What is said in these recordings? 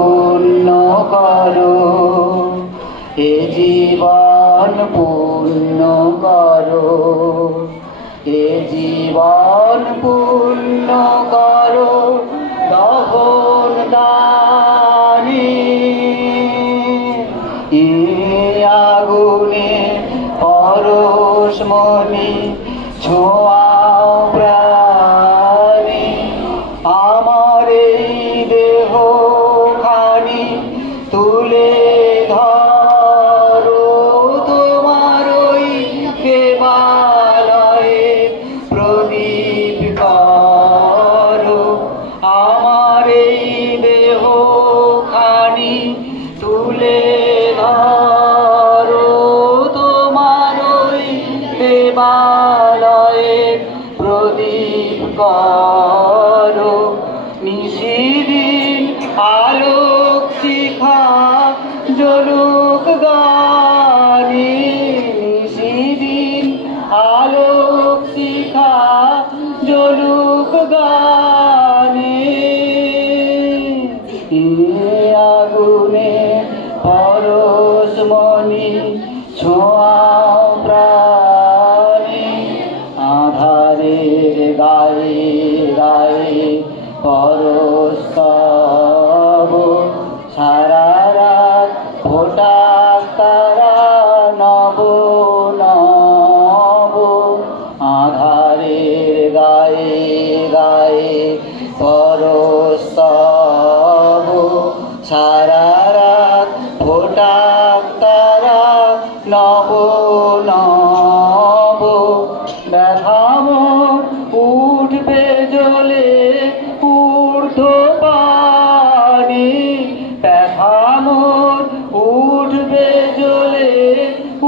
পূর্ণ করো, এ জীবন পূর্ণ করো, এ জীবন পূর্ণ করো দহন দানে। এ আগুনে পরশমণি ছোঁয়াও প্রাণে, আমার এই দেহ খানি তুলে ধরো, তোমার ওই দেবালয়ে প্রদীপ করো। আমার এই দেহ খানি তুলে ধরো, তোমার ওই দেবালয়ে প্রদীপ করো। নিশিদিন আলোক শিখা জ্বলুক গানে, নিশিদিন আলোক শিখা জ্বলুক গানে। এ আগুনে পরশমণি ছোঁয়াও প্রাণে, আধারের গায়ে গায়ে পরশ তব, সারা রাত ফোটাক তারা নব নব। আধারের গায়ে গায়ে পরশ তব, সারা রাত ফোটাক তারা নব নব। ব্যথা মোর উঠবে জ্বলে ঊর্ধ্বপানে, ব্যথা মোর উঠবে জ্বলে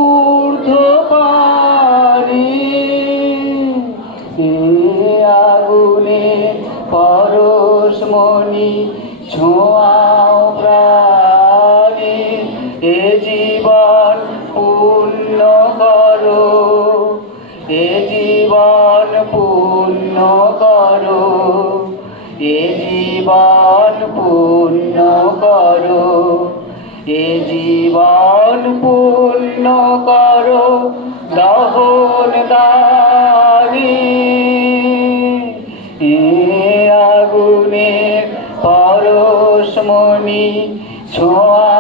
ঊর্ধ্বপানে। এ আগুনে পরশমণি ছোঁয়াও প্রাণে, এ জীবন পূর্ণ করো, এ জীবন পূর্ণ করো, এ জীবন পূর্ণ করো, এ জীবন পূর্ণ করো দহন দানে। এ আগুনে পরশমণি ছোঁয়া